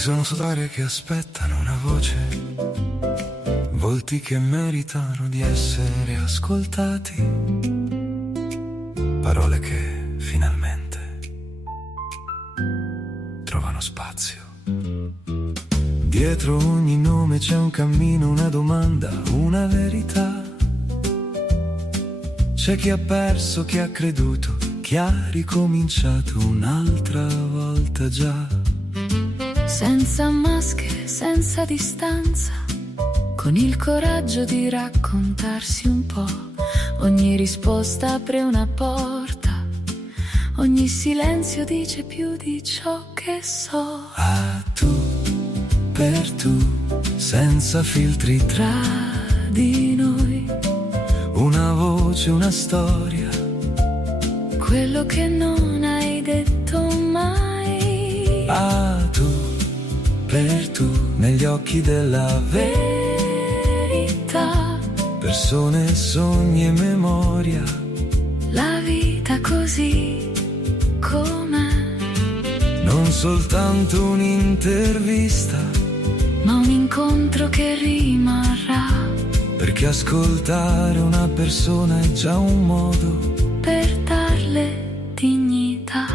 sono storie che aspettano una voce, volti che meritano di essere ascoltati, parole che finalmente trovano spazio. Dietro ogni nome c'è un cammino, una domanda, una verità. C'è chi ha perso, chi ha creduto, chi ha ricominciato un'altra volta già. Senza maschere, senza distanza, con il coraggio di raccontarsi un po'. Ogni risposta apre una porta, ogni silenzio dice più di ciò che so. Ah, tu, per tu, senza filtri Tra di noi, una voce, una storia, quello che non hai detto mai. ah, tu, per tu, negli occhi della Verità, persone, sogni e memoria. la vita così com'è, Non soltanto un'intervista, ma un incontro che rimarrà, perché ascoltare una persona è già un modo. per darle dignità.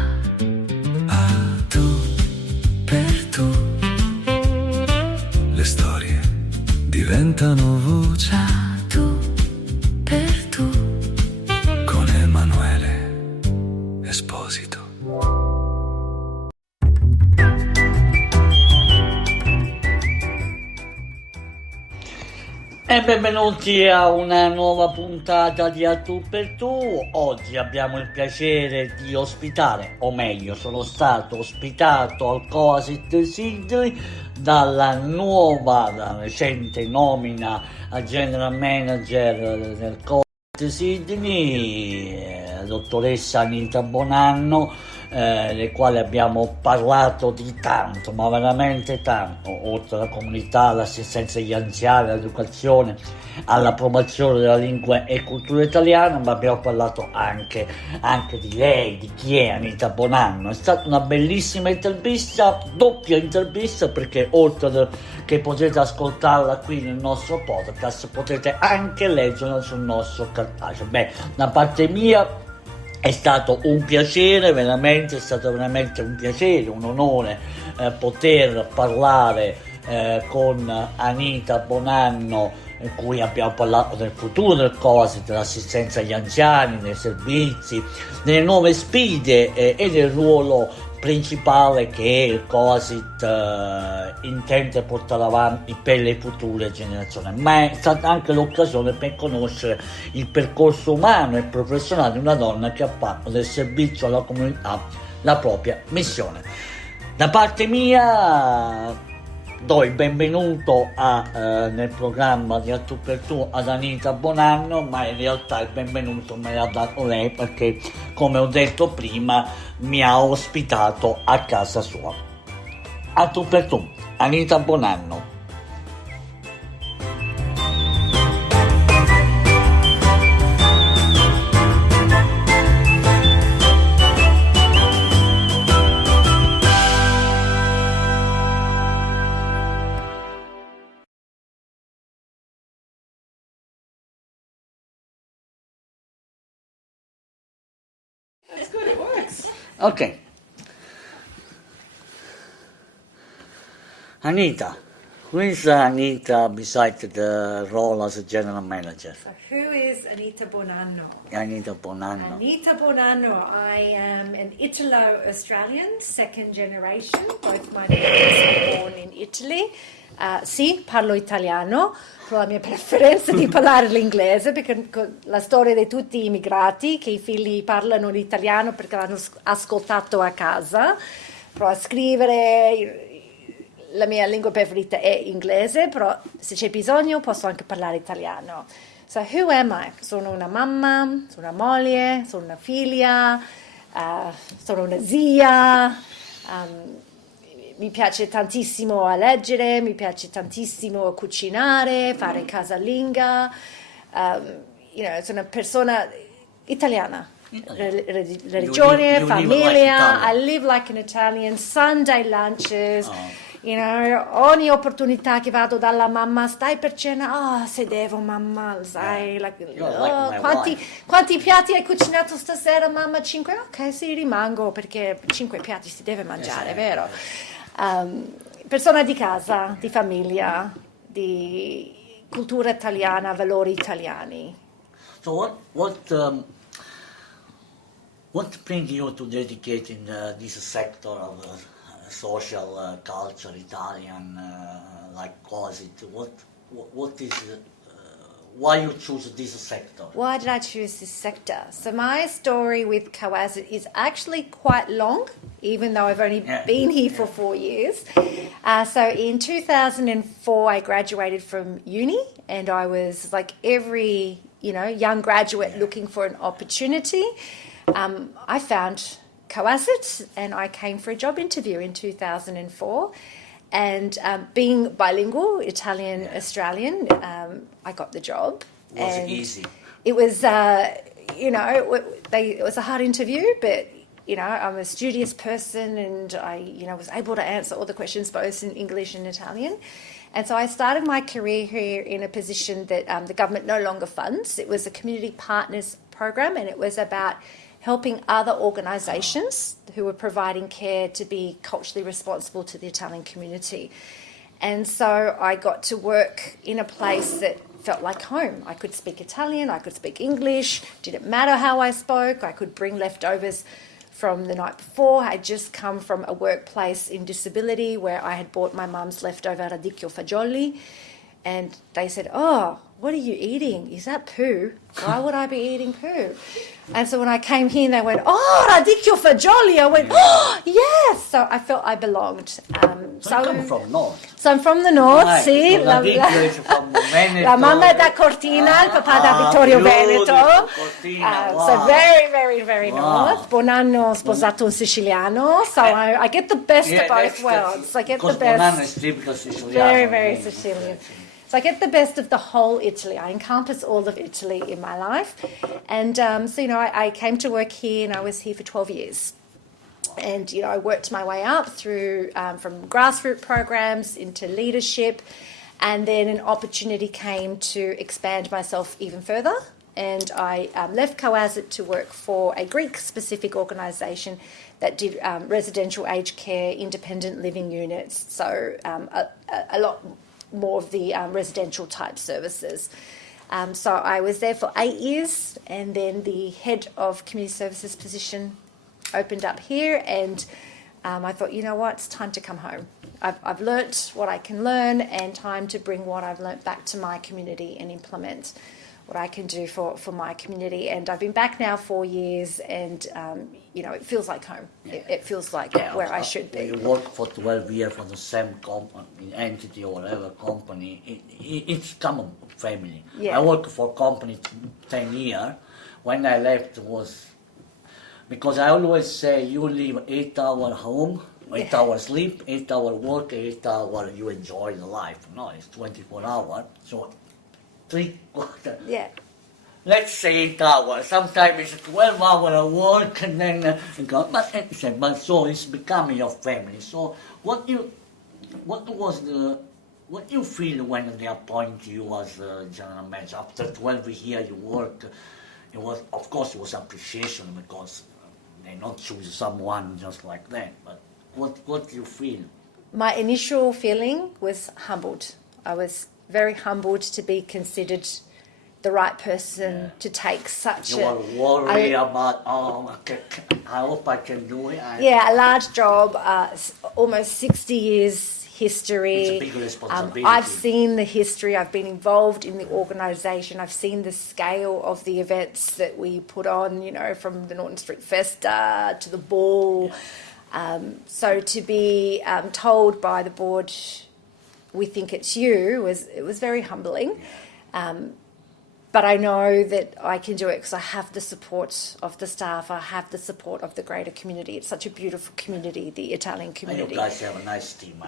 Ah, tu, per tu, le storie diventano voce. Ah, tu, per tu, Con Emanuele Esposito. E benvenuti a una nuova puntata di A Tu per Tu. Oggi abbiamo il piacere di ospitare, o meglio, sono stato ospitato al Co.As.It Sydney dalla nuova, da recente nomina a General Manager del Co.As.It Sydney, la dottoressa Anita Bonanno, le quali abbiamo parlato di tanto, ma veramente tanto, oltre alla comunità, all'assistenza agli anziani, all'educazione, all'approvazione della lingua e cultura italiana, ma abbiamo parlato anche di lei, di chi è Anita Bonanno. È stata una bellissima intervista, doppia intervista, perché oltre che potete ascoltarla qui nel nostro podcast, potete anche leggerla sul nostro cartaceo. Beh, da parte mia è stato un piacere, veramente, è stato veramente un piacere, un onore poter parlare con Anita Bonanno, in cui abbiamo parlato del futuro del Co.As.It, dell'assistenza agli anziani, dei servizi, delle nuove sfide e del ruolo principale che il Co.As.It intende portare avanti per le future generazioni, ma è stata anche l'occasione per conoscere il percorso umano e professionale di una donna che ha fatto del servizio alla comunità la propria missione. Da parte mia do il benvenuto nel programma di A Tu per Tu ad Anita Bonanno, ma in realtà il benvenuto me l'ha dato lei perché, come ho detto prima, mi ha ospitato a casa sua. A Tu per Tu, Anita Bonanno. That's good, it works. Ok. Anita, who is Anita besides the role as a general manager? So who is Anita Bonanno? Anita Bonanno. Anita Bonanno, I am an Italo-Australian, second generation. Both my parents were born in Italy. Sì, parlo italiano, però la mia preferenza è di parlare l'inglese, perché la storia di tutti gli immigrati, che i figli parlano l'italiano perché l'hanno ascoltato a casa, però a scrivere la mia lingua preferita è inglese, però se c'è bisogno posso anche parlare italiano. So who am I? Sono una mamma, sono una moglie, sono una figlia, sono una zia, mi piace tantissimo a leggere, mi piace tantissimo a cucinare, fare casalinga, sono una persona italiana. Religione, famiglia, I live like an Italian, Sunday lunches, ogni opportunità che vado dalla mamma, stai per cena? Se devo mamma, sai, quanti piatti hai cucinato stasera mamma? 5? Ok, sì, rimango perché 5 piatti si deve mangiare, vero? Persona di casa, di famiglia, di cultura italiana, valori italiani. So what brings you to dedicate in this sector of social culture, Italian, like Co.As.It? What is why you choose this sector? Why did I choose this sector? So my story with Co.As.It is actually quite long, even though I've only been here for 4 years. So in 2004, I graduated from uni, and I was like every young graduate looking for an opportunity. I found Co.As.It, and I came for a job interview in 2004. And being bilingual, Italian, Australian, I got the job. Was it easy? It was, it was a hard interview, but, I'm a studious person, and I, was able to answer all the questions both in English and Italian. And so I started my career here in a position that the government no longer funds. It was a community partners program, and it was about helping other organisations who were providing care to be culturally responsible to the Italian community. And so I got to work in a place that felt like home. I could speak Italian, I could speak English, didn't matter how I spoke, I could bring leftovers from the night before. I'd just come from a workplace in disability where I had bought my mum's leftover radicchio fagioli, and they said, "Oh, what are you eating? Is that poo? Why would I be eating poo?" And so when I came here, they went, "Oh, radicchio fagioli." I went, "Oh, yes." So I felt I belonged. So you come from North. So I'm from the North, Right, sì. radicchio is from Veneto. La mamma è da Cortina, il papà da Vittorio Veneto. Cortina, wow. So very, very, very Wow. North. Bonanno sposato un siciliano. So I get the best of both worlds. I get the Bonanno best. is typical Siciliano. Very, very Sicilian. So I get the best of the whole Italy. I encompass all of Italy in my life. And I came to work here, and I was here for 12 years. And, I worked my way up through from grassroots programs into leadership. And then an opportunity came to expand myself even further. And I left Co.As.It to work for a Greek-specific organisation that did residential aged care, independent living units. So a lot more of the residential type services. So I was there for 8 years, and then the head of community services position opened up here, and I thought, you know what, it's time to come home. I've learnt what I can learn, and time to bring what I've learnt back to my community and implement what I can do for my community. And I've been back now 4 years, and it feels like home. It feels like where I should be. You work for 12 years for the same company, entity or whatever company. It's common family. Yeah. I worked for company 10 years. When I left was because I always say you live 8 hours home, 8 hours sleep, 8 hours work, 8 hours you enjoy the life. No, it's 24 hours. So 3/4. Yeah. Let's say 8 hours. Sometimes it's 12 hours of work, and then but so it's becoming your family. So what you feel when they appoint you as a general manager after 12 years you work? It was, of course, it was appreciation because they not choose someone just like that. But what do you feel? My initial feeling was humbled. I was very humbled to be considered the right person to take such You were worried about, I hope I can do it. a large job, almost 60 years history. It's a big responsibility. I've seen the history. I've been involved in the organisation. I've seen the scale of the events that we put on, from the Norton Street Festa to the ball. So to be told by the board, we think it's you, it was very humbling. But I know that I can do it because I have the support of the staff. I have the support of the greater community. It's such a beautiful community, the Italian community. And you guys have a nice team.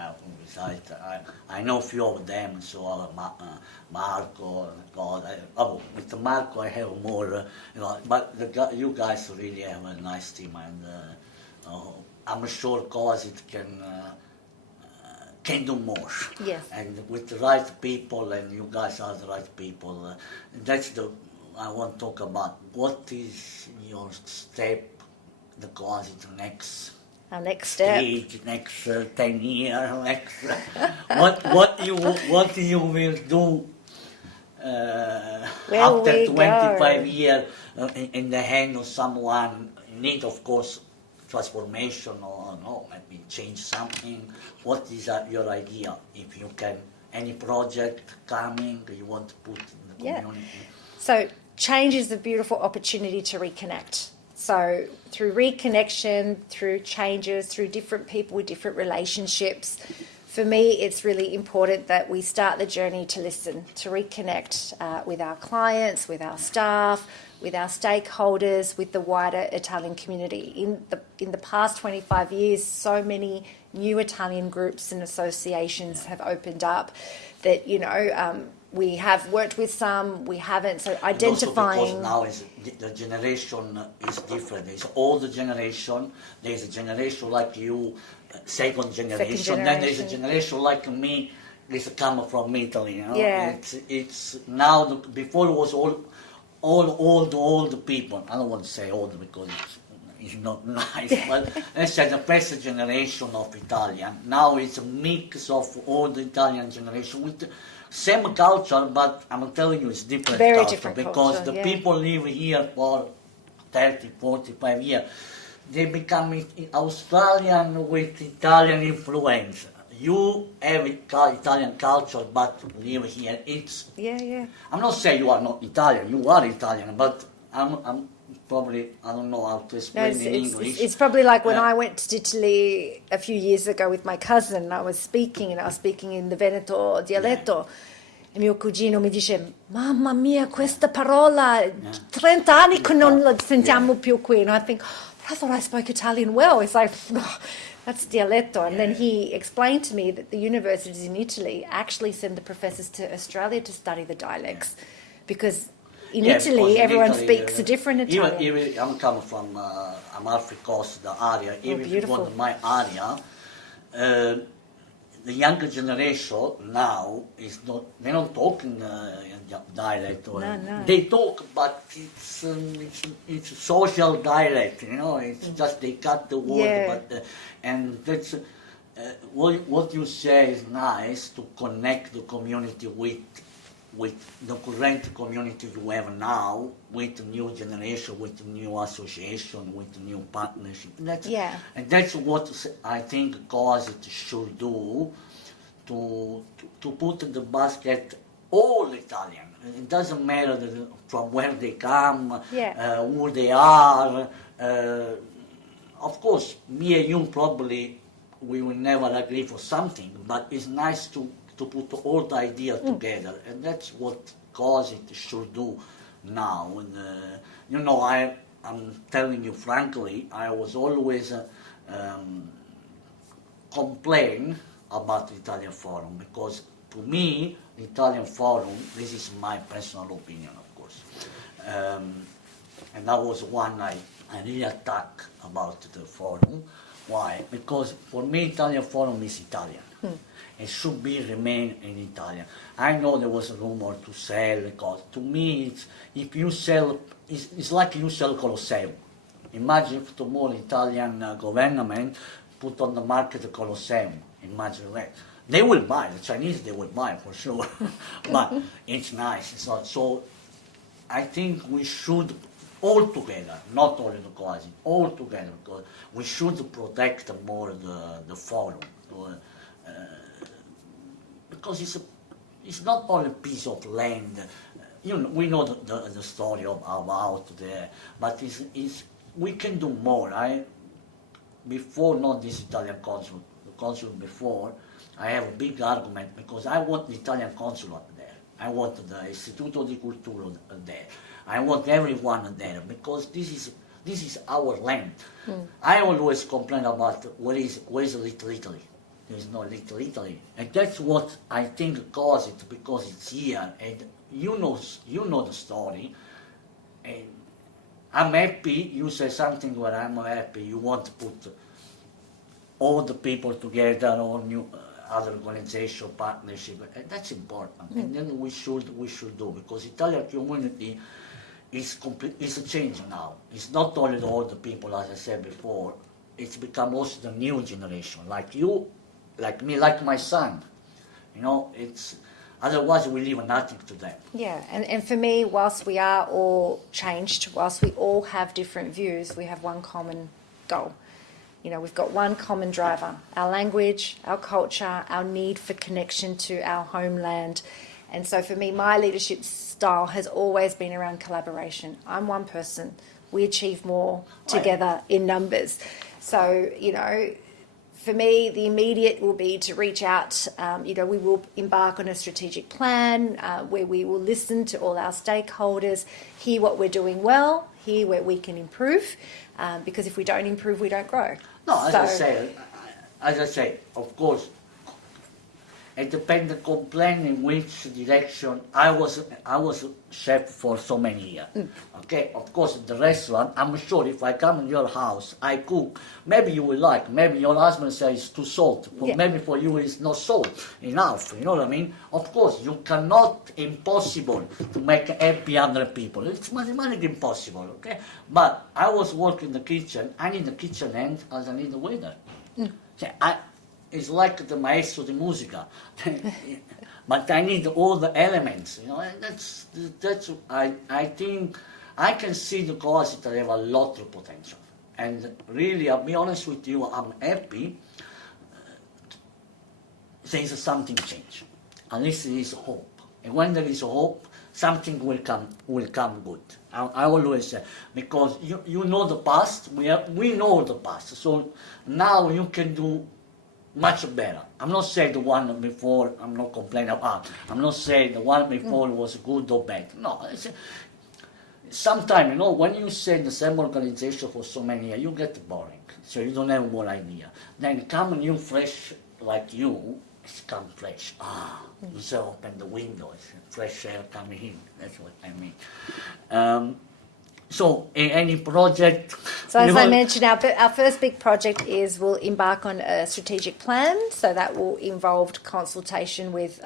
I know a few of them, so Marco, with Marco I have more, but you guys really have a nice team, and I'm sure Co.As.It can can do more. Yes. And with the right people, and you guys are the right people. That's the I want to talk about. What is your step, the Co.As.It next? Our next step. Stage, next 10 years, next what you will do Where will after we 25 go? years in the hand of someone in need, of course, transformation or no, maybe change something. What is your idea? If you can, any project coming you want to put in the Yeah. community? So change is a beautiful opportunity to reconnect. So through reconnection, through changes, through different people with different relationships, for me it's really important that we start the journey to listen, to reconnect with our clients, with our staff, with our stakeholders, with the wider Italian community. In the past 25 years, so many new Italian groups and associations have opened up that, we have worked with some, we haven't. So identifying. And also because now the generation is different. There's older generation, there's a generation like you, second generation. Then there's a generation like me, this come from Italy. Yeah. It's now, before it was all old people. I don't want to say old because it's not nice, but let's say the first generation of Italian. Now it's a mix of all the Italian generation with same culture, but I'm telling you it's different Very culture different because culture, the people live here for 30, 45 years. They become Australian with Italian influence. You have Italian culture, but live here. It's. Yeah. I'm not saying you are not Italian. You are Italian, but I'm probably I don't know how to explain in English. It's probably like when I went to Italy a few years ago with my cousin. I was speaking in the Veneto dialetto. E mio cugino mi dice, mamma mia, questa parola, 30 anni che non la sentiamo più qui. And I think, I thought I spoke Italian well. It's like, that's dialetto. And then he explained to me that the universities in Italy actually send the professors to Australia to study the dialects. Because in Italy, everyone speaks a different Italian. Even I'm coming from Amalfi Coast, the area. Even if you go to my area, the younger generation now is not. They don't talk in dialect. Or, No. They talk, but it's social dialect. It's just they cut the word. Yeah. But and that's what you say is nice to connect the community with the current community you have now, with the new generation, with the new association, with the new partnership. And that's what I think Co.As.It should do to put in the basket all Italian. It doesn't matter from where they come, who they are. Of course, me and you probably we will never agree for something, but it's nice to put all the ideas together, and that's what Co.As.It should do now. And I'm telling you frankly, I was always complain about the Italian Forum because to me, the Italian Forum, this is my personal opinion, of course, and that was one I really attack about the forum. Why? Because for me, Italian Forum is Italian. It should remain in Italian. I know there was a rumor to sell, because to me, if you sell, it's like you sell Colosseum. Imagine if tomorrow Italian government put on the market the Colosseum. Imagine that. They will buy, the Chinese they will buy for sure, but it's nice. So I think we should all together, not only the Co.As.It, all together, because we should protect more the forum. Because it's not only a piece of land. We know the story about there, but we can do more. Before not this Italian consul, the consul before, I have a big argument because I want the Italian consulate there. I want the Istituto di Cultura there. I want everyone there because this is our land. I always complain about where's Little Italy. There is no Little Italy, and that's what I think caused it because it's here, and you know the story. And I'm happy. You say something where I'm happy. You want to put all the people together, all new. other organization, partnership, and that's important. And then we should do, because Italian community is changing now. It's not only the older people, as I said before. It's become also the new generation, like you, like me, like my son. You know, it's otherwise we leave nothing to them. Yeah, and for me, whilst we are all changed, whilst we all have different views, we have one common goal. You know, we've got one common driver: our language, our culture, our need for connection to our homeland. And so for me, my leadership style has always been around collaboration. I'm one person. We achieve more together in numbers. So, you know, for me, the immediate will be to reach out. We will embark on a strategic plan where we will listen to all our stakeholders, hear what we're doing well, hear where we can improve, because if we don't improve, we don't grow. No, as I say, of course, it depends on plan in which direction. I was chef for so many years. Okay, of course, the restaurant, I'm sure if I come in your house, I cook, maybe you will like, maybe your husband says it's too salt, maybe for you it's not salt enough, you know what I mean? Of course, you cannot, impossible to make happy 100 people. It's mathematically impossible, okay? But I was working in the kitchen, I need the kitchen hand as I need the waiter. So it's like the maestro di musica, but I need all the elements, you know. And that's I think I can see the Co.As.It have a lot of potential, and really, I'll be honest with you, I'm happy. There's something change, at least there is hope, and when there is hope, something will come good. I always say, because you know the past, we know the past, so now you can do much better. I'm not saying the one before, I'm not complaining about. I'm not saying the one before was good or bad. No, sometimes, you know, when you say the same organization for so many years, you get boring. So you don't have more idea. Then come new fresh like you, it's come fresh. You say open the windows, fresh air coming in. That's what I mean. So, any project? So as I mentioned, our first big project is we'll embark on a strategic plan. So that will involve consultation with,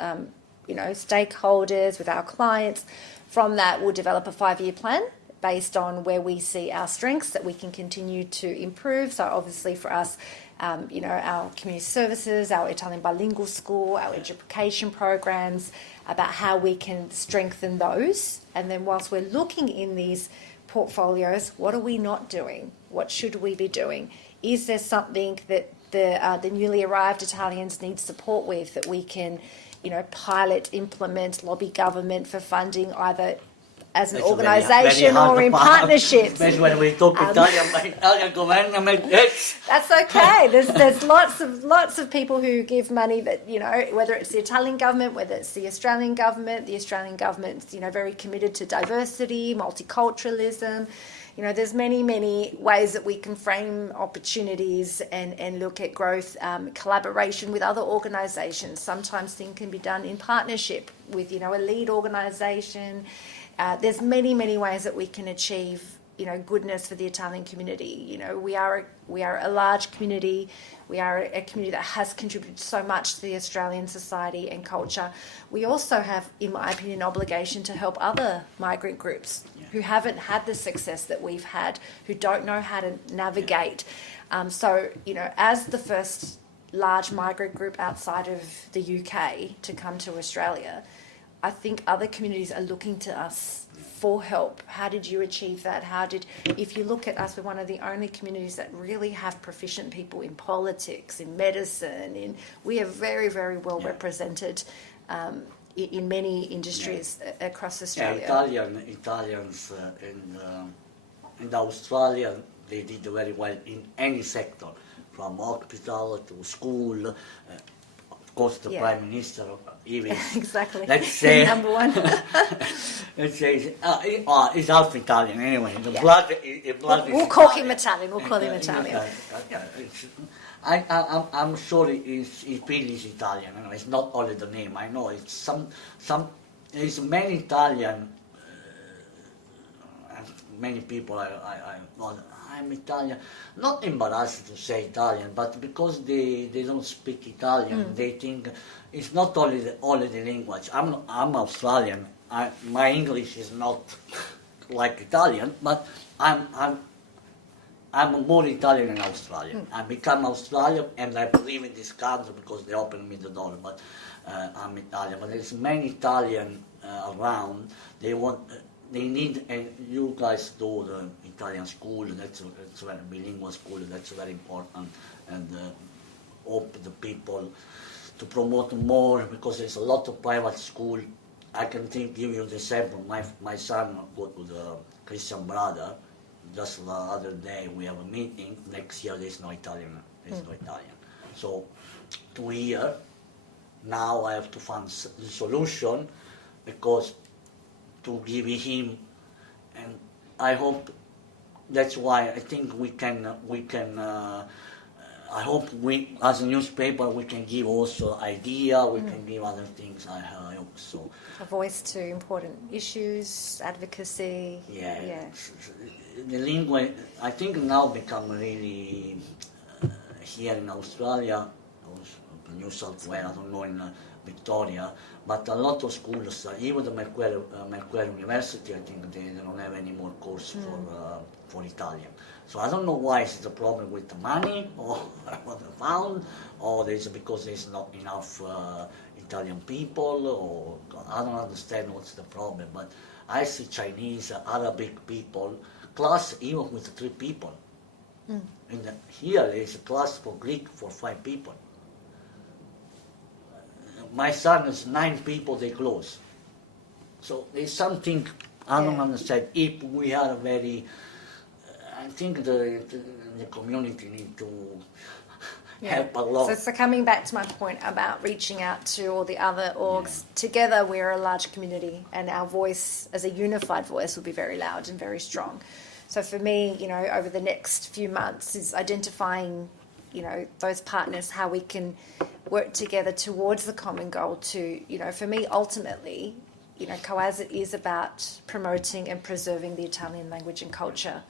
stakeholders, with our clients. From that, we'll develop a 5-year plan based on where we see our strengths that we can continue to improve. So obviously for us, our community services, our Italian bilingual school, our education programs, about how we can strengthen those. And then whilst we're looking in these portfolios, what are we not doing? What should we be doing? Is there something that the newly arrived Italians need support with that we can, pilot, implement, lobby government for funding, either as an organisation or in partnerships? Especially when we talk Italian government. That's okay. There's lots of people who give money that, whether it's the Italian government, whether it's the Australian government's, very committed to diversity, multiculturalism. There's many ways that we can frame opportunities and look at growth, collaboration with other organisations. Sometimes things can be done in partnership with, a lead organisation. There's many ways that we can achieve, goodness for the Italian community. We are a large community. We are a community that has contributed so much to the Australian society and culture. We also have, in my opinion, an obligation to help other migrant groups who haven't had the success that we've had, who don't know how to navigate. As the first large migrant group outside of the UK to come to Australia, I think other communities are looking to us for help. How did you achieve that? If you look at us, we're one of the only communities that really have proficient people in politics, in medicine, we are very, very well represented in many industries across Australia. Italians in Australia, they did very well in any sector, from hospital to school. Of course, the Prime Minister, even exactly. Let's say number one. Let's say he's half Italian anyway. The blood We'll call him Italian. We'll call him Italian. I'm sure he feels Italian. It's not only the name. I know it's some. There's many Italian. Many people I I'm Italian. Not embarrassed to say Italian, but because they don't speak Italian, they think it's not only the language. I'm Australian. My English is not like Italian, but I'm more Italian than Australian. I become Australian and I believe in this country because they opened me the door, but I'm Italian. But there's many Italian around. They need, and you guys do the Italian school, that's very bilingual school, that's very important, and hope the people to promote more, because there's a lot of private school. I can give you the example. My son go to the Christian brother. Just the other day we have a meeting. Next year there's no Italian. So 2 years now I have to find the solution, because to give him, and I hope that's why I think we can. I hope we, as a newspaper, we can give also idea. We can give other things. I hope so. A voice to important issues, advocacy. Yeah. The lingua, I think, now become really here in Australia, or New South Wales, I don't know, in Victoria, but a lot of schools, even the Macquarie University, I think they don't have any more course for Italian. So I don't know why it's the problem with the money or the fund, or it's because there's not enough Italian people, or I don't understand what's the problem. But I see Chinese, Arabic people, class even with 3 people. And here there's a class for Greek for 5 people. My son is 9 people, they close. So there's something I don't understand. If we are very, I think the community need to help a lot. So coming back to my point about reaching out to all the other orgs, together we're a large community, and our voice as a unified voice will be very loud and very strong. So for me, over the next few months is identifying, those partners, how we can work together towards the common goal to, for me, ultimately, Co.As.It is about promoting and preserving the Italian language and culture.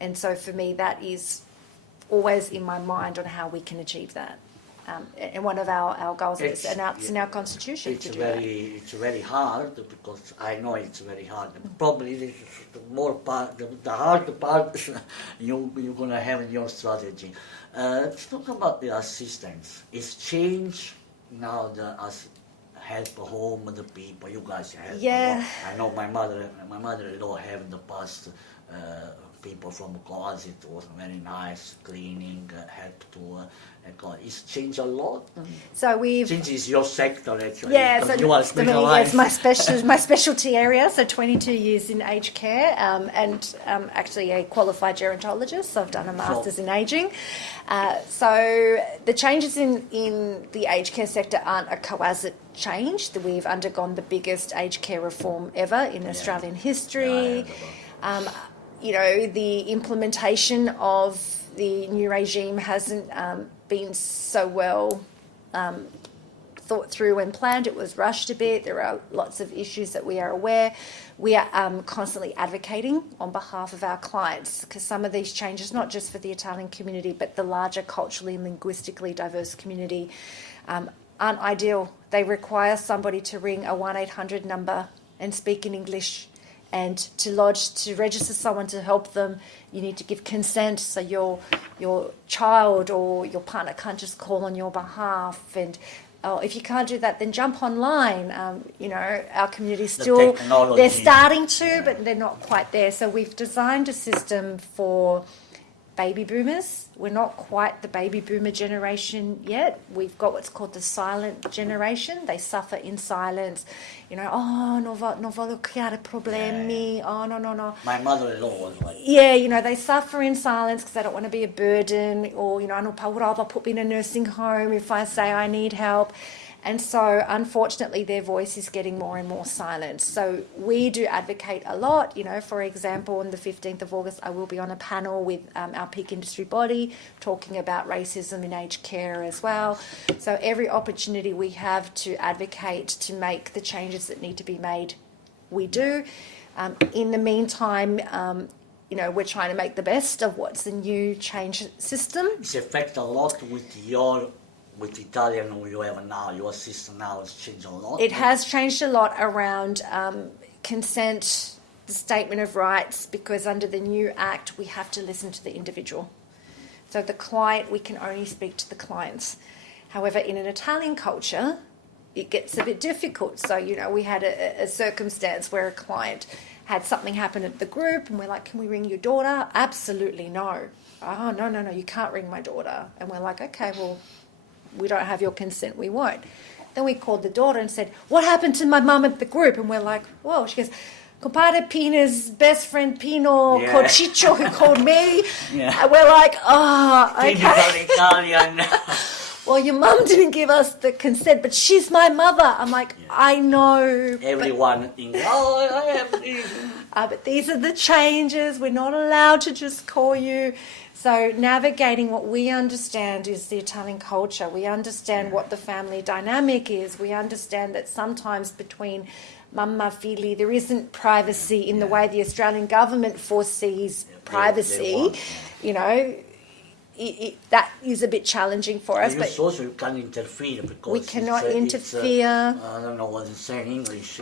And so for me, that is always in my mind on how we can achieve that. And one of our goals is announced in our constitution. It's very hard, because I know it's very hard. Probably the hard part you're going to have in your strategy. Let's talk about the assistance. It's changed now, help home the people. You guys help a lot. I know my mother-in-law have in the past people from Co.As.It. Was very nice, cleaning, help to. It's changed a lot. So since it's your sector actually. Yeah, so you are it's my specialty area. So 22 years in aged care, and actually a qualified gerontologist. So I've done a master's in aging. So the changes in the aged care sector aren't a Co.As.It. change. We've undergone the biggest aged care reform ever in Australian history. The implementation of the new regime hasn't been so well thought through and planned. It was rushed a bit. There are lots of issues that we are aware. We are constantly advocating on behalf of our clients, because some of these changes, not just for the Italian community, but the larger culturally and linguistically diverse community, aren't ideal. They require somebody to ring a 1-800 number and speak in English. And to register someone to help them, you need to give consent. So your child or your partner can't just call on your behalf. And if you can't do that, then jump online. Our community still, they're starting to, but they're not quite there. So we've designed a system for baby boomers. We're not quite the baby boomer generation yet. We've got what's called the silent generation. They suffer in silence. Non voglio creare problemi. Oh, no. My mother-in-law was like... Yeah, they suffer in silence because they don't want to be a burden, or, hanno paura, they'll put me in a nursing home if I say I need help. And so, unfortunately, their voice is getting more and more silent. So we do advocate a lot. For example, on the 15th of August, I will be on a panel with our peak industry body talking about racism in aged care as well. So every opportunity we have to advocate to make the changes that need to be made, we do. In the meantime, we're trying to make the best of what's the new change system. It's affect a lot with Italian who you have now, your system now has changed a lot. It has changed a lot around consent, the statement of rights, because under the new act we have to listen to the individual. So the client, we can only speak to the clients. However, in an Italian culture, it gets a bit difficult. So, we had a circumstance where a client had something happen at the group and we're like, can we ring your daughter? Absolutely no. Oh, no, you can't ring my daughter. And we're like, okay, well, we don't have your consent, we won't. Then we called the daughter and said, what happened to my mum at the group? And we're like, whoa. She goes, compadre Pina's best friend Pino called Ciccio, who called me. Yeah. And we're like, oh, okay. Typical Italian. Well, your mum didn't give us the consent, but she's my mother. I'm like, I know. Everyone thinks, I have this. But these are the changes. We're not allowed to just call you. So navigating what we understand is the Italian culture. We understand what the family dynamic is. We understand that sometimes between mamma figli there isn't privacy in the way the Australian government foresees privacy. That is a bit challenging for us. But also you can interfere because we cannot interfere. I don't know what to say in English.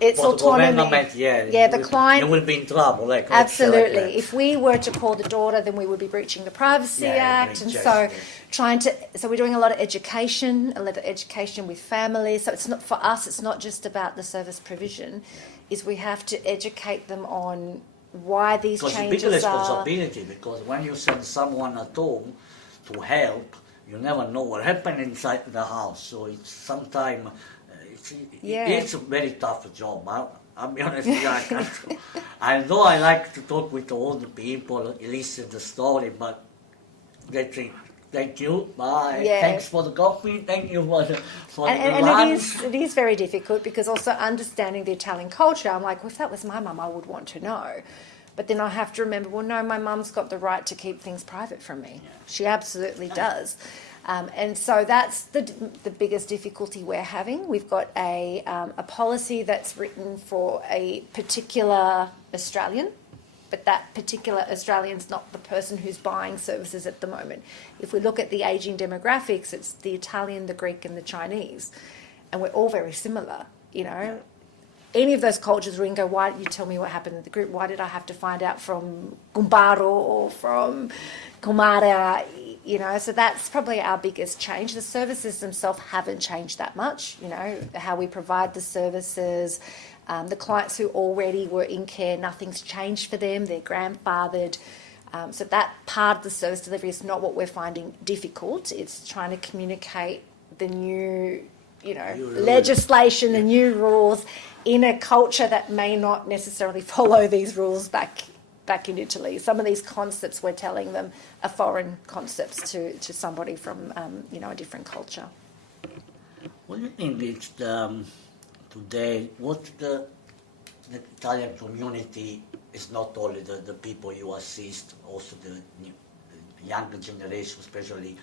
It's autonomy. The client. You will be in trouble. Absolutely. If we were to call the daughter, then we would be breaching the Privacy Act. And so we're doing a lot of education with families. So it's not, for us, it's not just about the service provision, is we have to educate them on why these changes it's a big responsibility, because when you send someone at home to help, you never know what happened inside the house. So it's sometimes it's a very tough job. I'll be honest with you. I know I like to talk with all the people, listen to the story, but they think, thank you, bye, thanks for the coffee, thank you for the lunch. And it is very difficult, because also understanding the Italian culture, I'm like, well, if that was my mum, I would want to know. But then I have to remember, well, no, my mum's got the right to keep things private from me. Yeah. She absolutely does. And so that's the biggest difficulty we're having. We've got a policy that's written for a particular Australian, but that particular Australian's not the person who's buying services at the moment. If we look at the ageing demographics, it's the Italian, the Greek and the Chinese. And we're all very similar, Any of those cultures where you can go, why didn't you tell me what happened in the group? Why did I have to find out from Gumbaro or from Kumara? So that's probably our biggest change. The services themselves haven't changed that much, how we provide the services. The clients who already were in care, nothing's changed for them. They're grandfathered. So that part of the service delivery is not what we're finding difficult. It's trying to communicate the new, legislation, the new rules in a culture that may not necessarily follow these rules back in Italy. Some of these concepts we're telling them are foreign concepts to somebody from, a different culture. What do you think it's today, what the Italian community is not only the people you assist, also the younger generation, especially,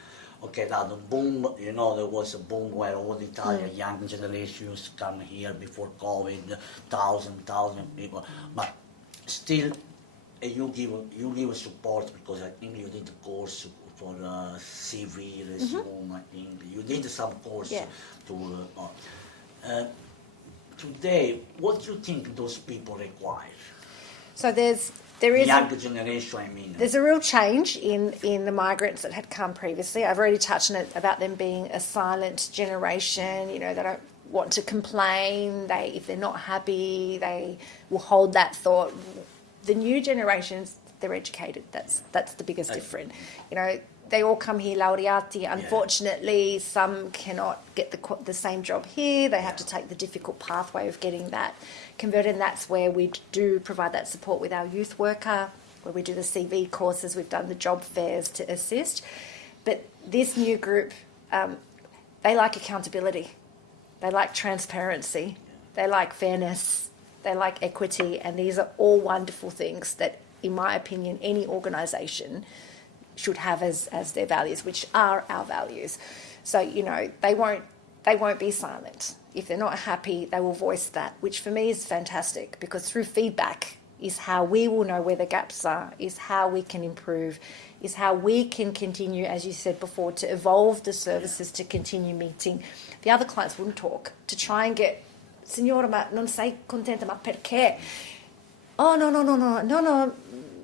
now the boom, there was a boom where all the Italian young generation used to come here before COVID, thousand people, but still you give support, because I think you did a course for CV, resume, I think you did some course to today, what do you think those people require? So there is younger generation, I mean. There's a real change in the migrants that had come previously. I've already touched on it about them being a silent generation. They don't want to complain. If they're not happy, they will hold that thought. The new generations, they're educated. That's the biggest difference. They all come here laureati. Unfortunately, some cannot get the same job here. They have to take the difficult pathway of getting that converted, and that's where we do provide that support with our youth worker, where we do the CV courses. We've done the job fairs to assist. But this new group, they like accountability. They like transparency. They like fairness. They like equity. And these are all wonderful things that, in my opinion, any organisation should have as their values, which are our values. So, they won't be silent. If they're not happy, they will voice that, which for me is fantastic, because through feedback, is how we will know where the gaps are, is how we can improve, is how we can continue, as you said before, to evolve the services to continue meeting. The other clients wouldn't talk, to try and get, signora, ma non sei contenta, ma perché? Oh, no,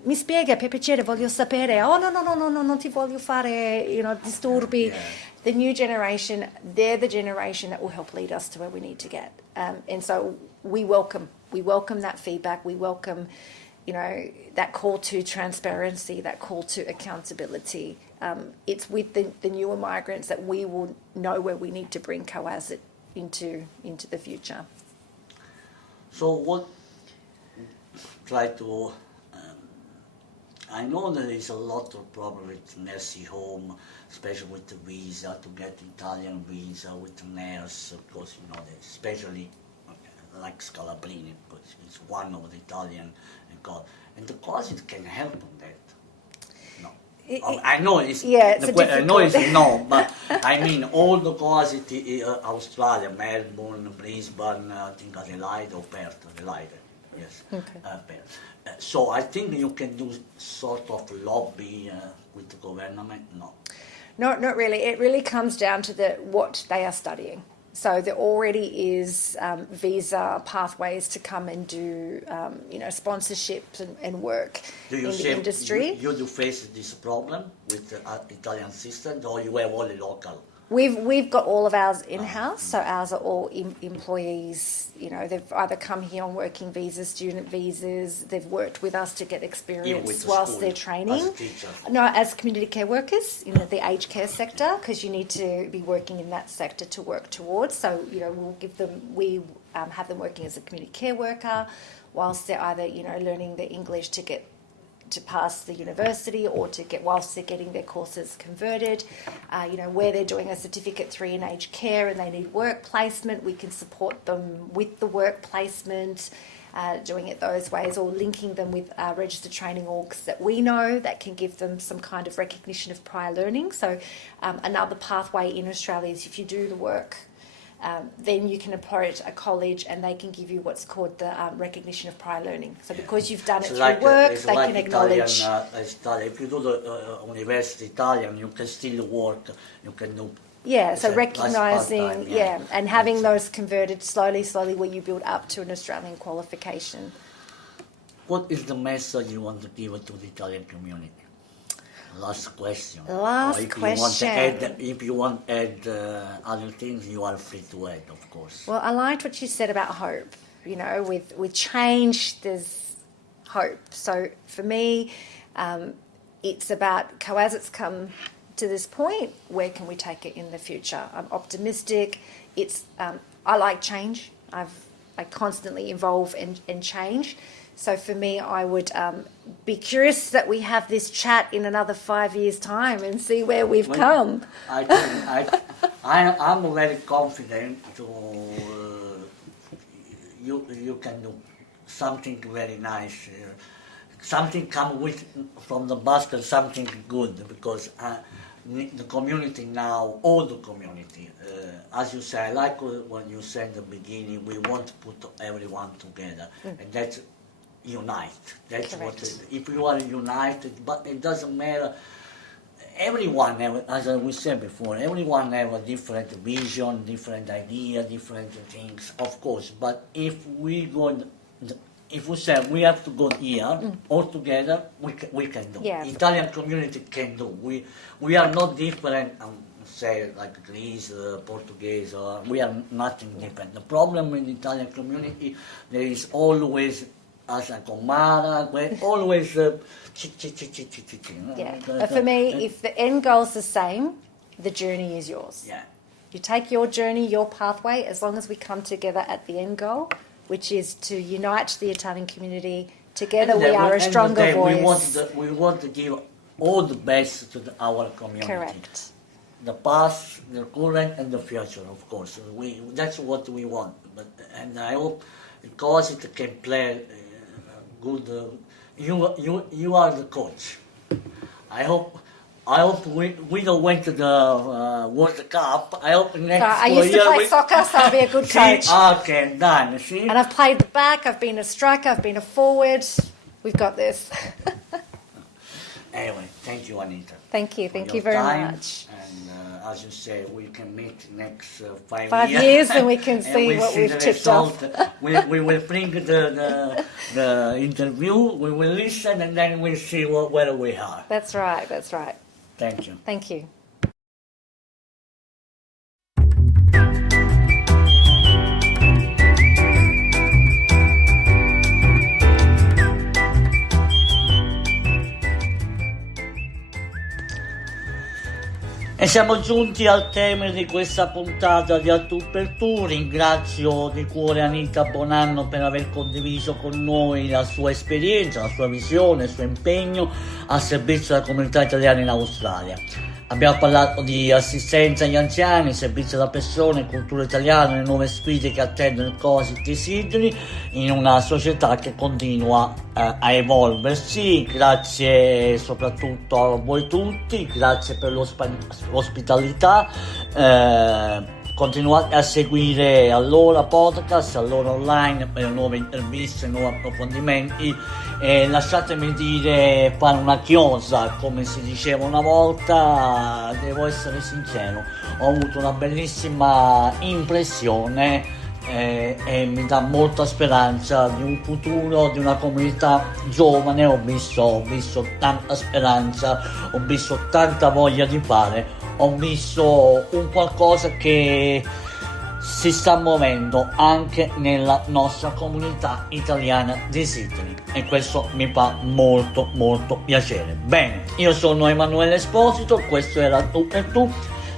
mi spiega, per piacere, voglio sapere. Oh, no, non ti voglio fare, disturbi. Yeah. The new generation, they're the generation that will help lead us to where we need to get. And so we welcome that feedback. We welcome, that call to transparency, that call to accountability. It's with the newer migrants that we will know where we need to bring Co.As.It into the future. So what try to I know there is a lot of problem with nursing home, especially with the visa, to get Italian visa with the nurse, because especially like Scalabrini, because it's one of the Italian, and the Co.As.It can help on that. No, I know it's I know it's no, but I mean all the Co.As.It, Australia, Melbourne, Brisbane, I think Adelaide or Perth, Adelaide, yes, Okay. Perth. So I think you can do sort of lobby with the government. No. Not really. It really comes down to what they are studying. So there already is visa pathways to come and do, sponsorships and work in the industry. You do face this problem with the Italian system, or you have only local? We've got all of ours in-house, so ours are all employees. They've either come here on working visas, student visas. They've worked with us to get experience whilst they're training. As a teacher. No, as community care workers in the aged care sector, because you need to be working in that sector to work towards. So we'll give them. We have them working as a community care worker, whilst they're either learning the English to pass the university, or whilst they're getting their courses converted, where they're doing a Certificate 3 in aged care and they need work placement, we can support them with the work placement, doing it those ways, or linking them with registered training orgs that we know that can give them some kind of recognition of prior learning. So another pathway in Australia is if you do the work, then you can approach a college and they can give you what's called the recognition of prior learning. So because you've done it through work, they can acknowledge. Italian, if you do the university Italian, you can still work, you can do. Yeah, so recognising, and having those converted slowly, where you build up to an Australian qualification. What is the message you want to give to the Italian community? Last question. If you want to add other things, you are free to add, of course. Well, I liked what you said about hope. With change, there's hope. So for me, it's about Co.As.It's come to this point. Where can we take it in the future? I'm optimistic. I like change. I constantly evolve and change. So for me, I would be curious that we have this chat in another 5 years' time and see where we've come. I'm very confident you can do something very nice. Something come from the basket, something good, because the community now, all the community, as you say, I like when you said in the beginning, we want to put everyone together, and that's unite. That's correct. If you are united, but it doesn't matter. Everyone, as we said before, everyone have a different vision, different idea, different things, of course. But if we say we have to go here all together, we can do. Yeah. Italian community can do. We are not different. Say like Greece, Portuguese, we are nothing different. The problem in the Italian community, there is always as a comara, always Yeah, but for me, if the end goal is the same, the journey is yours. Yeah. You take your journey, your pathway, as long as we come together at the end goal, which is to unite the Italian community. Together we are a stronger voice. We want to give all the best to our community. Correct. The past, the current, and the future, of course. That's what we want. And I hope Co.As.It can play good. You are the coach. I hope we don't went to the World Cup. I hope next I used to play soccer, so I'll be a good coach. Okay, done. See? And I've played the back, I've been a striker, I've been a forward. We've got this. Anyway, thank you, Anita. Thank you for very your time. much. And as you say, we can meet next 5 5 years. years and we can and see we'll what see we've the ticked result. off. we will bring the interview, we will listen, and then we'll see where we are. That's right. Thank you. Thank you. E siamo giunti al termine di questa puntata di A Tu per Tu. Ringrazio di cuore Anita Bonanno per aver condiviso con noi la sua esperienza, la sua visione, il suo impegno al servizio della comunità italiana in Australia. Abbiamo parlato di assistenza agli anziani, servizi alla persona, cultura italiana, le nuove sfide che attendono il Co.As.It di Sydney in una società che continua a evolversi. Grazie soprattutto a voi tutti, grazie per l'ospitalità. Continuate a seguire Allora Podcast, Allora Online per nuove interviste, nuovi approfondimenti e lasciatemi fare una chiosa, come si diceva una volta. Devo essere sincero, ho avuto una bellissima impressione e mi dà molta speranza di un futuro, di una comunità giovane. Ho visto tanta speranza, ho visto tanta voglia di fare, ho visto un qualcosa che si sta muovendo anche nella nostra comunità italiana di Sydney e questo mi fa molto piacere. Bene, io sono Emanuele Esposito, questo era Tu per Tu,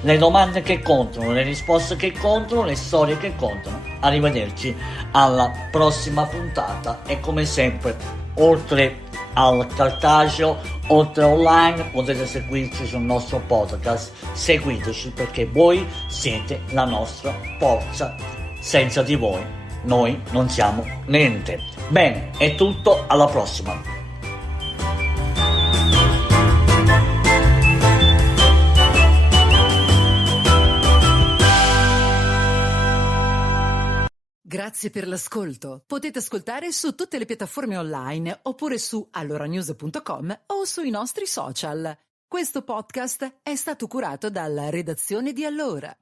le domande che contano, le risposte che contano, le storie che contano. Arrivederci alla prossima puntata e come sempre, oltre al cartaceo, oltre online, potete seguirci sul nostro podcast. Seguiteci perché voi siete la nostra forza. Senza di voi noi non siamo niente. Bene, è tutto, alla prossima. Grazie per l'ascolto. Potete ascoltare su tutte le piattaforme online oppure su alloranews.com o sui nostri social. Questo podcast è stato curato dalla redazione di Allora.